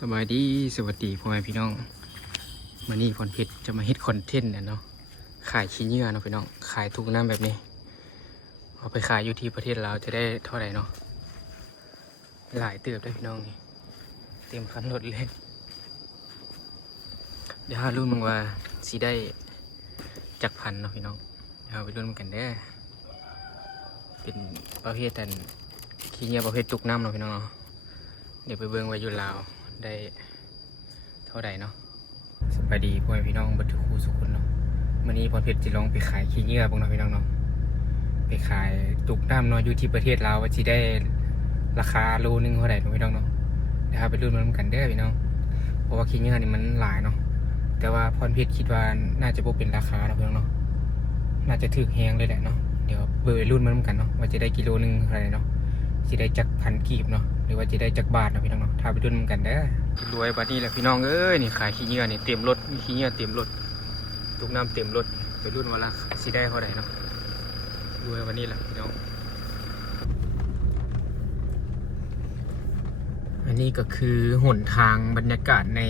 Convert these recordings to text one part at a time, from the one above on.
สบายดีสวัสดีพ่อแม่พี่น้องมานี่พรเพชรจะมาเฮ็ดคอนเทนต์เนาะขายขี้เหงื่อเนาะพี่น้องขายทุกน้ำแบบนี้เอาไปขายอยู่ที่ประเทศลาวจะได้เท่าไหร่เนาะหลายเติบได้พี่น้องนี่เต็มคันรถเลยเดี๋ยวหารุ่นมึงว่าสีได้จักพันเนาะพี่น้องเดี๋ยวไปรุ่นกันได้เป็นประเภทแต่ขี้เหงื่อประเภทตุกน้ำเนาะพี่น้องเนาะเดี๋ยวไปเบิ่งไว้อยู่ลาวได้เท่าไหร่เนาะสวัสดีพ่อแม่พี่น้องบัตรครูสุขุนเนาะวันนี้พรเพชรจะลองไปขายขี้เหงื่อพวกเราพี่น้องเนาะไปขายตุกน้ำเนาะอยู่ที่ประเทศลาวว่าจะได้ราคาโลนึงเท่าไหร่เนาะพี่น้องเนาะเดี๋ยวไปรุ่นมันกันเด้อพี่น้องเพราะว่าขี้เหงื่อนี่มันหลายเนาะแต่ว่าพรเพชรคิดว่าน่าจะบ่เป็นราคาเนาะพี่น้องเนาะน่าจะถึกแฮงเลยแหละเนาะเดี๋ยวเบอร์รุ่นมันกันเนาะว่าจะได้กิโลนึงเท่าไหร่เนาะจะได้จักพันกีบเนาะหรือว่าจะได้จักบาทเนาะพี่น้องเนาะถ้าไปดูมันกันเด้อรวยบัดนี้แหละพี่น้องเอ้ยนี่ขายขี้เหงื่อนี่เต็มรถมีขี้เหงื่อเต็มรถทุกน้ำเต็มรถไปรุ่นวันละสิได้เท่าไหร่เนาะรวยวันนี้แหละพี่น้องอันนี้ก็คือหนทางบรรยากาศใน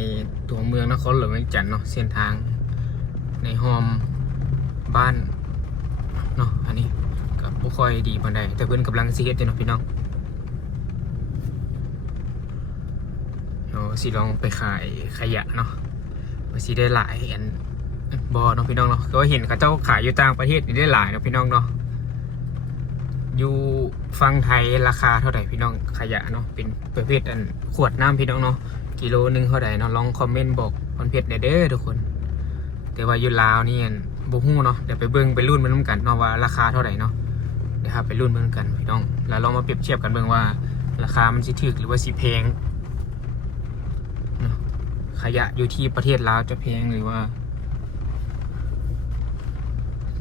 ตัวเมืองนครหลวงเวียงจันทน์เนาะเส้นทางในหอมบ้านเนาะอันนี้ก็บ่ค่อยดีปานใดแต่เพิ่นกำลังสิเฮ็ดอยู่เนาะพี่น้องสิลองไปขายขยะเนาะว่าสิได้หลายอันบ่เนาะพี่น้องเนาะก็เห็นเขาเจ้าขายอยู่ต่างประเทศนี่ได้หลายเนาะพี่น้องเนาะอยู่ฝั่งไทยราคาเท่าไหร่พี่น้องขยะเนาะเป็นประเภทอันขวดน้ำพี่น้องเนาะกิโลนึงเท่าไหร่เนาะลองคอมเมนต์บอกคนเพชรเด้อทุกคนแต่ว่าอยู่ลาวนี่บ่ฮู้เนาะเดี๋ยวไปเบิ่งไปรุ่นมันนำกันเนาะว่าราคาเท่าไหร่เนาะเดี๋ยวไปรุ่นมันกันพี่น้องแล้วลองมาเปรียบเทียบกันเบิ่งว่าราคามันสิถูกหรือว่าสิแพงขยะอยู่ที่ประเทศลาวจะแพงหรือว่า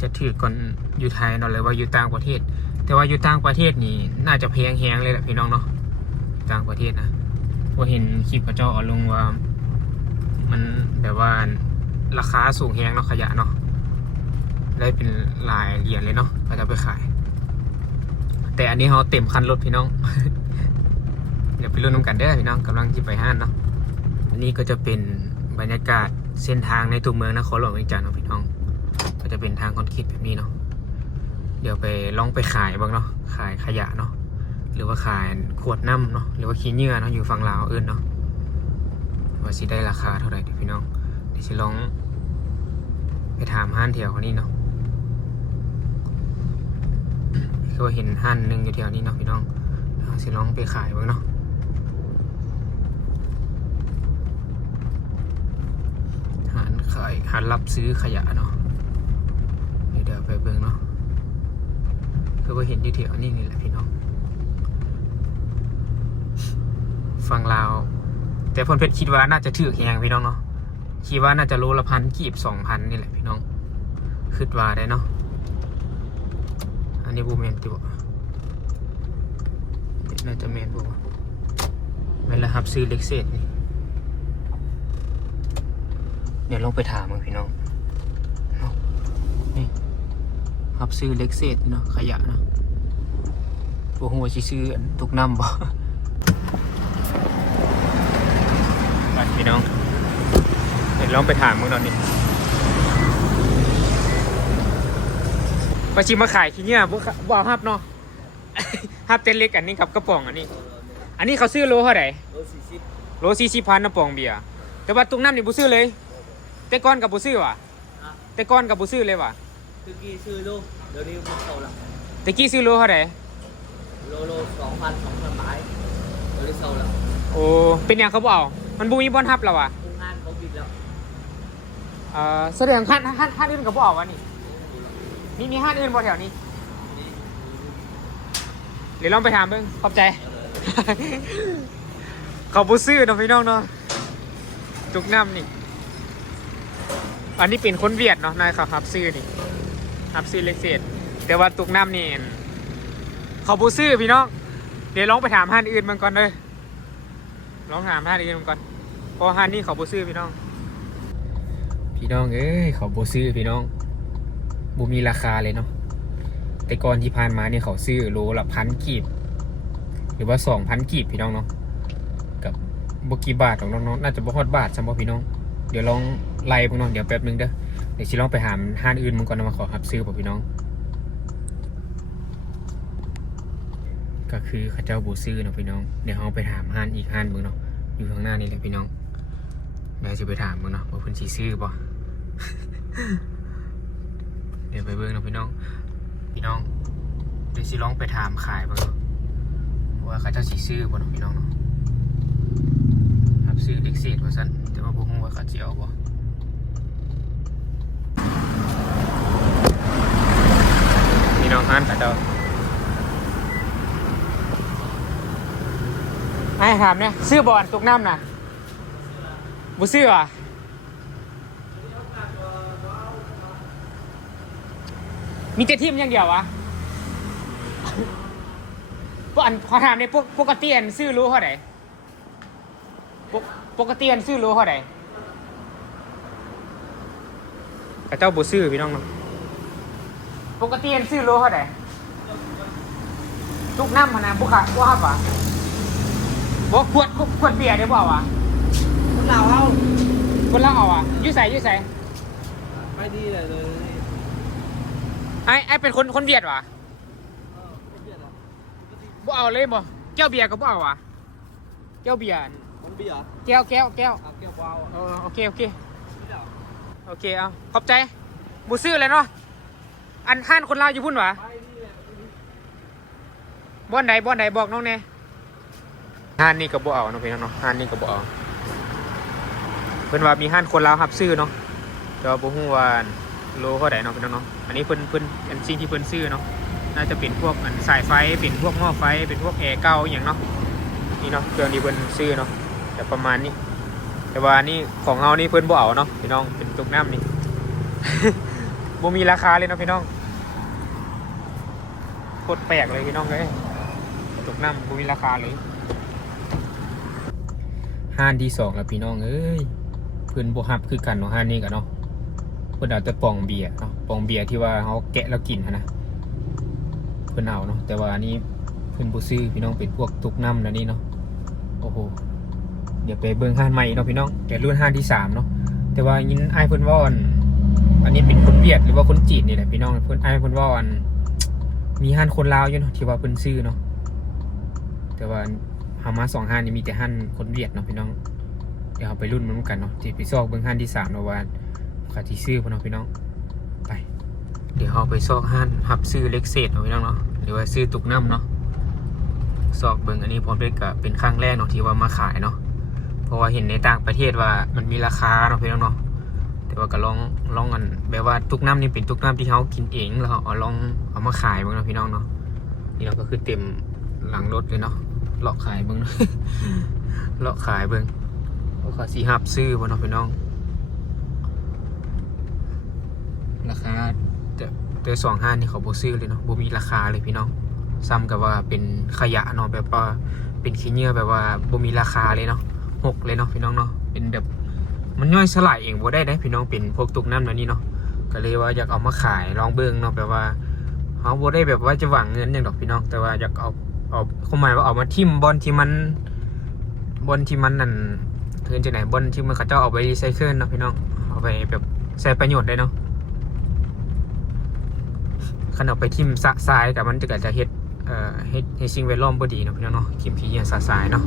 จะถือก่อนอยู่ไทยเนาะเลยว่าอยู่ต่างประเทศแต่ว่าอยู่ต่างประเทศนี่น่าจะแพงแฮงเลยแหละพี่น้องเนาะต่างประเทศนะว่าเห็นคลิปพระเจ้าเอาลงว่ามันแบบว่าราคาสูงแฮงเนาะขยะเนาะได้เป็นหลายเหรียญเลยเนาะเขาจะไปขายแต่อันนี้เขาเต็มคันรถพี่น้อง เดี๋ยวไปรุ่นน้ำกันเด้อพี่น้องกำลังจะไปห้างเนาะอันนี้ก็จะเป็นบรรยากาศเส้นทางในตัวเมืองนครหลวงเวียงจันทน์เนาะพี่น้องก็จะเป็นทางคอนกรีตแบบนี้เนาะเดี๋ยวไปลองไปขายบ้างเนาะขายขยะเนาะหรือว่าขายขวดน้ำเนาะหรือว่าขี้เหงื่อเนาะอยู่ฝั่งลาวอื่นเนาะว่าสิได้ราคาเท่าไหร่เดี๋ยวพี่น้องเดี๋ยวสิลองไปถามห้างแถวนี้เนาะก็เห็นห้างนึงอยู่แถวนี้เนาะพี่น้องสิลองไปขายบ้างเนาะหารับซื้อขยะเนาะเดี๋ยวไปเบิ่งเนาะก็เห็นอยู่แถวนี้นี่แหละพี่น้องฝั่งลาวแต่พลเพชรคิดว่าน่าจะถือแพงพี่น้องเนาะคิดว่าน่าจะโลละ1,000กีบ2,000นี่แหละพี่น้องคิดว่าได้เนาะอันนี้บูเมนติวน่าจะเมนบูเวลารับซื้อเล็กเศษนี่เดี๋ยวลองไปถามมึงพี่น้องนี่รับซื้อเล็กเศษเนาะขยะเนาะพวกหัวชี้ซื้อตุกน้ำบ่ไปพี่น้องเดี๋ยวลองไปถามมึงตอนนี้มาชิมมาขายขี้เหงื่อบ่าวฮับเนาะ ฮับเต็นเล็กอันนี้กับกระป๋องอันนี้เขาซื้อโลเท่าไหร่โล40,000นะป๋องเบียร์แต่ว่าตุกน้ำนี่บุซื้อเลยแต่ก้อนกับบุซื้อว่ะแต่ก้อนกับบุซื้อเลยว่ะตะกี้ซื้อโลเดี๋ยวนี้มันเท่าไหร่แต่กี้ซื้อโลเท่าไหร่โล2,000 บาทเดี๋ยวนี้เท่าไหร่โอ้เป็นอย่างเขาบอกมันบูมีบอลฮับแล้วว่ะงานเขาปิดแล้วแสดงห้านอื่นกับบอกว่านี่มีห้านอื่นบ่แถวนี้เดี๋ยวลองไปถามเบิ่งขอบใจ เขาบุซื้อเนาะพี่น้องเนาะตุกน้ำนี่อันนี้เป็นคนเวียดเนาะนายเขาครับซื้อนี่ครับซื้อเล็กเศษแต่ว่าตุกน้ำนี่เขาบูซื้อพี่น้องเดี๋ยวลองไปถามห้านอื่นมันก่อนเลยลองถามห้านอื่นมันก่อนเพราะห้านนี้เขาบูซื้อพี่น้องเอ้ยเขาบูซื้อพี่น้องบูมีราคาเลยเนาะแต่ก่อนที่ผ่านมาเนี่ยเขาซื้อโลละ1,000 กีบหรือว่า2,000 กีบพี่น้องเนาะกับ บ่กี่บาทของน้องๆน่าจะบ่ฮอดบาทสำหรับพี่น้องเดี๋ยวลองไล่พวกน้องเดี๋ยวแป๊บนึงเด้อเดี๋ยวสิลองไปหาห้านอื่นมึงก่อนนะมาขอรับซื้อบ่พี่น้องก็คือเขาเจ้าบ่ซื้อเนาะพี่น้องเดี๋ยวเราไปถามห้านอีกห้านมึงเนาะอยู่ข้างหน้านี่แหละพี่น้องเดี๋ยวจะไปถามมึงเนาะว่าเพิ่นสิซื้อบ่ เดี๋ยวไปเบิ่งเนาะพี่น้องเดี๋ยวสิลองไปถามขายเบิ่งเนาะว่าเขาเจ้าสิซื้อบ่เนาะพี่น้องเนาะรับซื้อเด็กเศษว่าซั่นแต่ว่าบ่ฮู้ว่าเขาสิเอาบ่พี่น้องห้านเขาเจ้าให้ถามเนี่ยซื้อบ่อนตกน้ำน่ะบ่ซื้ออ่ะมีแต่ทีมอย่างเดียววะพวกอันขอถามเนี่ยปกติอันซื้อรู้เท่าไหร่ปกติอันซื้อรู้เท่าไหร่กระเจ้าบ่ซื้อพี่น้องเนาะปกติอันซื้อรู้เท่าไหร่ทุกน้ำมันนะบุคว่าครับวะบ่ขวดเบียร์ได้บ่าวะ คนเราเอา คนเล่าเอาอ่ะยุ่ใส่ไม่ดีเลย ไอ้เป็นคนเบียดวะบ่เอาเลยบ่แก้วเบียร์ก็บ่เอาวะแก้วเบียร์ คนเบียร์ แก้ว เอาแก้ววาว โอเคเอาขอบใจบูซื้อเลยเนาะอันห้านคนลาวอยู่พุ่นวะบ่อนใดบอกน้องเน่ห้านนี่ก็บ่เอาเนาะพี่น้องเนาะห้านนี่ก็บ่เอาเพิ่นว่ามีห้านคนลาวรับซื้อเนาะแต่ว่าบ่ฮู้ว่าโลเท่าใดเนาะพี่น้องเนาะอันนี้เพิ่นอันสิ่งที่เพิ่นซื้อเนาะน่าจะเป็นพวกอันสายไฟเป็นพวกหม้อไฟเป็นพวกแอร์เก่าอหย่างเนาะนี่เนาะเครื่องที่เพิ่นซื้อเนาะแต่ประมาณนี้แต่ว่านี่ของเฮานี่เพิ่นบ่เอาเนาะพี่น้องเป็นตุกน้ำนี่ บ่มีราคาเลยเนาะพี่น้องโคตรแปลกเลยพี่น้องเอ้ยตุกน้ำบ่มีราคาเลยห้านที่2แล้วพี่น้องเอ้ยเพิ่นบ่ฮับคือกันเนาะห้านนี้ก็เนาะเพิ่นเอาแต่ปองเบียร์เนาะปองเบียร์ที่ว่าเฮาแกะแล้วกินหั่นนะเพิ่นเอาเนาะแต่ว่าอันนี้เพิ่นบ่ซื้อพี่น้องเป็นพวกตุกน้ำนะนี่เนาะโอ้โหเดี๋ยวไปเบิ่งห้านใหม่เนาะพี่น้องแต่รุ่นห้านที่3เนาะแต่ว่ายินอ้ายเพิ่นว่าอันนี้เป็นคนเวียดหรือว่าคนจีนนี่แหละพี่น้องเพิ่นอ้ายเพิ่นว่ามีห้านคนลาวอยู่เนาะที่ว่าเพิ่นซื้อเนาะแต่ว่าเฮามา2ห้านนี่มีแต่ห้านคนเวียดเนาะพี่น้องเดี๋ยวเราไปรุ่นมันกันเนาะที่ไปซอกเบิ่งห้านที่3เนาะว่าเขาสิซื้อบ่เนาะพี่น้องไปเดี๋ยวเราไปซอกห้านรับซื้อเล็กเศษเนาะพี่น้องเนาะหรือว่าซื้อตุกน้ำเนาะซอกเบิ่งอันนี้พร้อมด้วยกับเป็นครั้งแรกเนาะที่ว่ามาขายเนาะเพราะว่าเห็นในต่างประเทศว่ามันมีราคาเนาะพี่น้องเนาะแต่ว่าก็ลองกันแบบว่าตุกน้ำนี่เป็นตุกน้ำที่เขากินเองแล้วเอาลองเอามาขายบ้างเนาะพี่น้องเนาะนี่เราก็คือเต็มหลังรถเลยเนาะเลาะขายบ้าง เลาะขายเบิ่งเขาสีหับซื้อบ่เนาะพี่น้องราคาแต่2ห้านนี่เขาบ่ซื้อเลยเนาะบ่มีราคาเลยพี่น้องซ้ำกับว่าเป็นขยะเนาะแบบว่าเป็นขี้เหงื่อแบบว่าบ่มีราคาเลยเนาะหกเลยเนาะพี่น้องเนาะเป็นแบบมันย่อยสลายเองบ่ได้พี่น้องเป็นพวกตุกน้ำแบบนี้เนาะก็เลยว่าอยากเอามาขายลองเบิ่งเนาะแบบว่าเฮาบ่ได้แบบว่าจะหวังเงินอย่างดอกพี่น้องแต่ว่าอยากเอาความหมายว่าเอามาทิ่มบอนที่มันนั่นเทินจังไหนบอนที่มันเขาเจ้าเอาไปรีไซเคิลเนาะพี่น้องเอาไปแบบใช้ประโยชน์ได้เนาะคันเอาไปทิ่มสะทรายกับมันจะเฮ็ดให้สิ่งแวดล้อมบ่ดีเนาะพี่น้องเนาะทิ่มขี้เหงื่อสะทรายเนาะ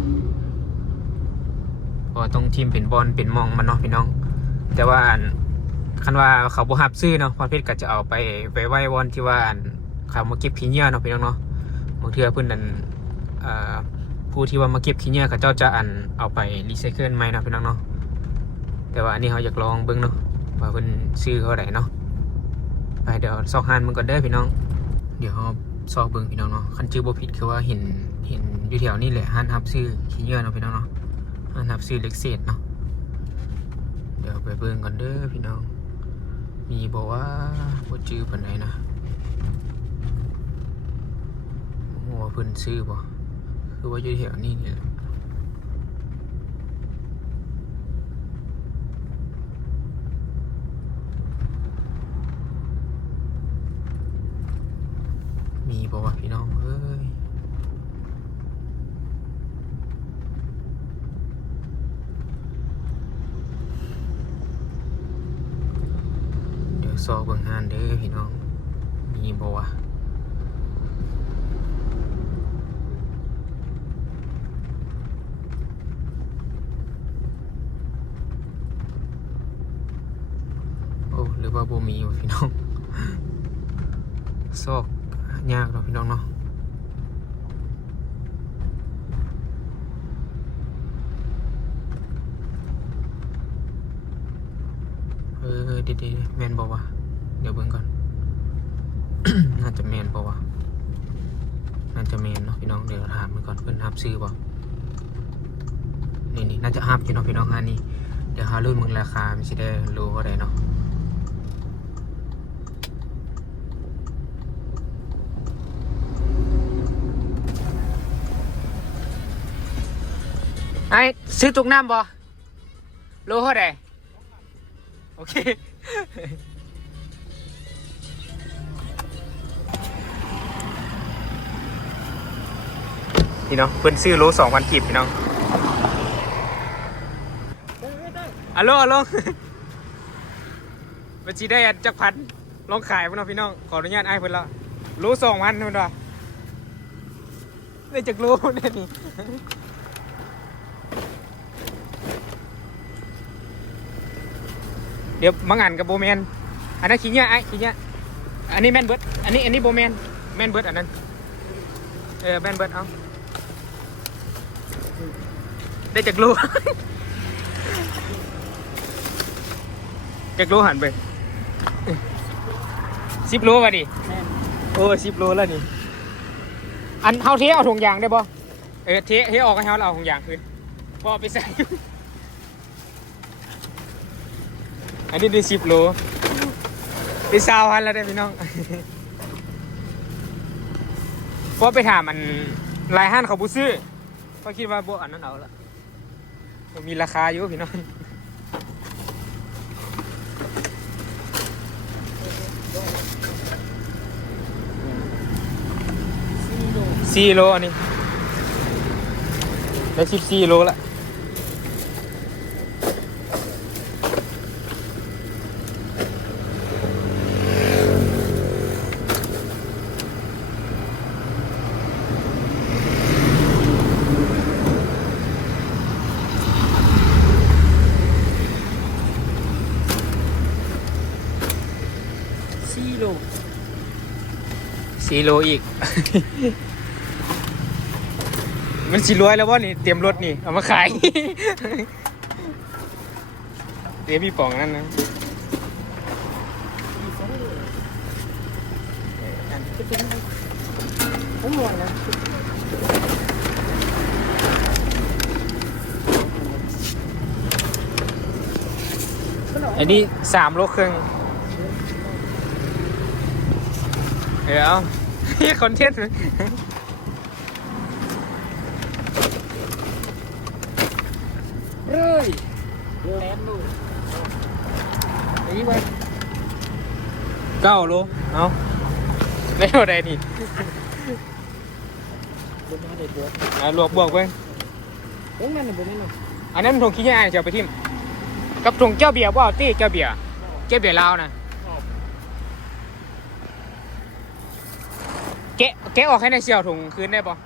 เพราะต้องทิ่มเป็นบอนเป็นมองมันเนาะพี่น้องแต่ว่าคันว่าเขาบ่รับซื้อเนาะพรเพชรก็จะเอาไปไว้บอนที่ว่าเขามาเก็บขี้เหงื่อเนาะพี่น้องเนาะบางเทื่อเพิ่นนั่นผู้ที่ว่ามาเก็บขี้เหงื่อเขาเจ้าจะเอาไปรีไซเคิลใหม่เนาะพี่น้องเนาะแต่ว่าอันนี้เขาอยากลองเบิ่งเนาะว่าเพิ่นซื้อเท่าไหร่เนาะไปเดี๋ยวซอกห้านมันก่อนเด้อพี่น้องเดี๋ยวซอกเบิ่งพี่น้องเนาะคันชื่อบ่ผิดคือว่าเห็นอยู่แถวนี้แหละห้านรับซื้อขี้เหงื่อเนาะพี่น้องเนาะห้านรับซื้อเล็กเศษเนาะเดี๋ยวไปเบิ่งก่อนเด้อพี่น้องมีบอกว่าบ่ชื่อปานใดนะโอ้โหเพิ่นซื้อบ่คือว่าอยู่แถวนี้เนี่ย มีบอกว่าพี่น้องเอ้ย ซอกเบิ่งหานเด้อพี่น้องมีบ่วะโอ้หรือว่าบ่มีวะพี่น้องซอกยากเนาะพี่น้องเนาะเดี๋ยวแมนบอกว่าเดี๋ยวเบิ่งก่อน น่าจะแมนบอกว่าน่าจะแมนเนาะพี่น้องเดี๋ยวถามมันก่อนเพิ่นฮับซื้อบ่นี่น่าจะฮับอยู่เนาะพี่น้องฮะนี่เดี๋ยวหารุ่นมึงราคามันสิได้รู้ว่าได้เนาะไอ้ซื้อตุกน้ำบ่รู้เท่าไหร่โอเค พี่น้องเพิ่นซื้อโล2,000กีบพี่น้องอัลโหลบัญชีได้จักพันลองขายพี่น้องพี่น้องขออนุญาตไอ้เพิ่นแล้วโล2,000เพิ่นว่าได้จักโลเนี่ยนี่เดี๋ยวบางอันกับโบแมนอันนั้นขี้เงี้ยไอ้ขี้เงี้ยอันนี้แมนเบิร์ดอันนี้โบแมนแมนเบิร์ดอันนั้นแมนเบิร์ดเอาได้จากรูจากรูหันไป10 โลว่ะดิโอ้10 โลแล้วนี่อันเฮาเทเอาถุงยางได้ป่ะเทออกให้เฮาเอาถุงยางคืนบ่ไปใส่อันนี้ได้10 โลได้20,000แล้วได้พี่น้องพอไปถามมันลายห้านเขาบุซื้อก็คิดว่าโบอันนั้นเอาละมีราคาอยู่พี่น้อง4 โลอันนี้ได้14 โลละ4 โลอีก มันสิรวยแล้ววะนี่เตรียมรถนี่เอามาขาย เดี๋ยวมีป่องนั่นนะอันนี้3 โลครึ่งเดี๋ยวนี่คอนเทนต์เฮ้ยแลนดูนี่ไป9 โลเอาได้เท่าใดนี่ลวกบวกไปอันนั้นถุงขี้ยาจะเอาไปทิมกับถุงเจ้าเบียร์ว่าตี้เจ้าเบียร์ลาวนะแกะออกให้ในเสี่ยวถุงคืนได้ปะ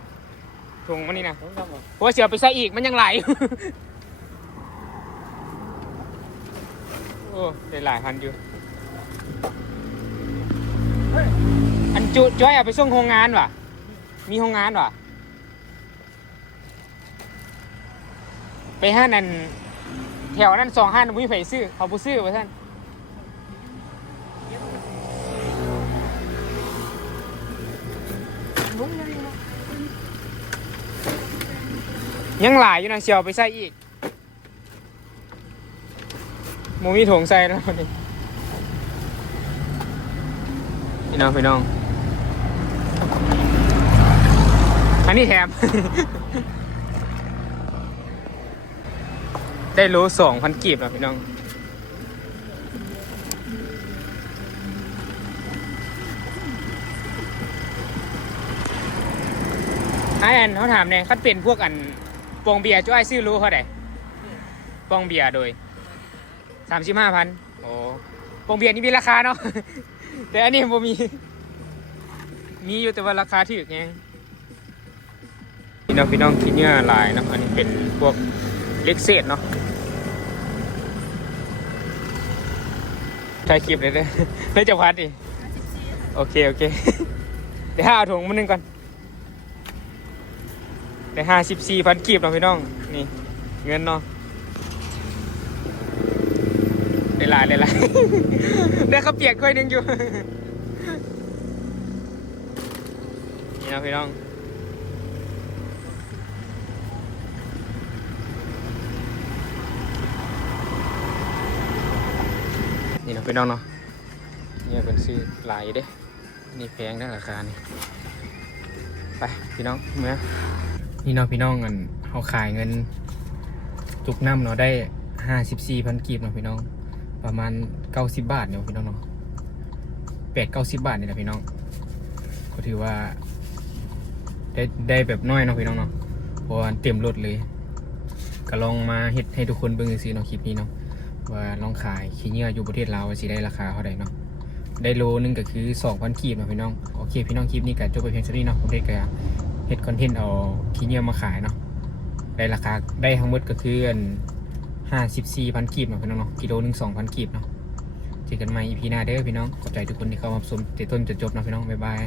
ถุงมันนี่นะเพราะว่าเสี่ยวไปใส่อีกมันยังไหล โอ้ได้หลายพันอยู่อันจ้อยเอาไปส่งโรงงานว่ะมีโรงงานว่ะไปห้านั่นแถวนั้น2 ห้านมุ้ยไผ่ซื้อเขาบุซื้อไปท่านยังหลายอยู่นะเชียวไปใส่อีกมูมีถุงใส่แล้วนี่พี่น้องอันนี้แถม ได้โล2,000กีบแล้วพี่น้องไอ้อันเขาถามเนี่ยคัดเป็นพวกอันปองเบียร์จ้อยซื้อรู้เขาได้ปองเบียร์โดย 35,000โอ้ป ปงเบียร์นี่มีราคาเนาะ แต่อันนี้บ่มีอยู่แต่ว่าราคาถูกไงพี่น้องคิดเนี่ยหลายเนาะอันนี้เป็นพวกเล็กเศษเนาะถ่ายคลิปเลยเด้อ ไม่จะพัดดิโอเค เดี๋ยวเอาถุงมาหนึ่งก่อนได้54,000กีบเนาะพี่น้องนี่เงินเนาะได้หลาย ได้ข้าวเปียกถ้วยหนึงอยู่ นี่นะพี่น้องนี่นะพี่น้องเนาะนี่เป็นซื้อหลายอยู่เด้นี่แพงนะราคานี่ไปพี่น้องเมื่อนี่เนาะพี่น้องกันเขาขายเงินจุกน้ำเนาะได้54,000กีบเนาะพี่น้องประมาณ90 บาทเนาะพี่น้องเนาะ8-90 บาทนี่แหละพี่น้องก็ถือว่าได้แบบน้อยเนาะพี่น้องเนาะเพราะว่าเต็มรถเลยก็ลองมาเฮ็ดให้ทุกคนเบิ่งซื้อเนาะคลิปนี้เนาะว่าลองขายขี้เหงื่ออยู่ประเทศลาวว่าสิได้ราคาเท่าใดเนาะได้โลนึงก็คือ 2,000 กีบเนาะพี่น้องโอเคพี่น้องคลิปนี้ก็จบไปเพียงเท่านี้เนาะผมได้ก็เฮ็ดคอนเทนต์เอาขี้เหงื่อมาขายเนาะได้ราคาได้ทั้งหมดก็คือ54,000 กีบเนาะพี่น้องเนาะกิโลนึง 2,000 กีบเนาะเจอกันใหม่ EP หน้าเด้อพี่น้องขอบใจทุกคนที่เข้ามาชมแต่ต้นจนจบเนาะพี่น้องบ๊ายบาย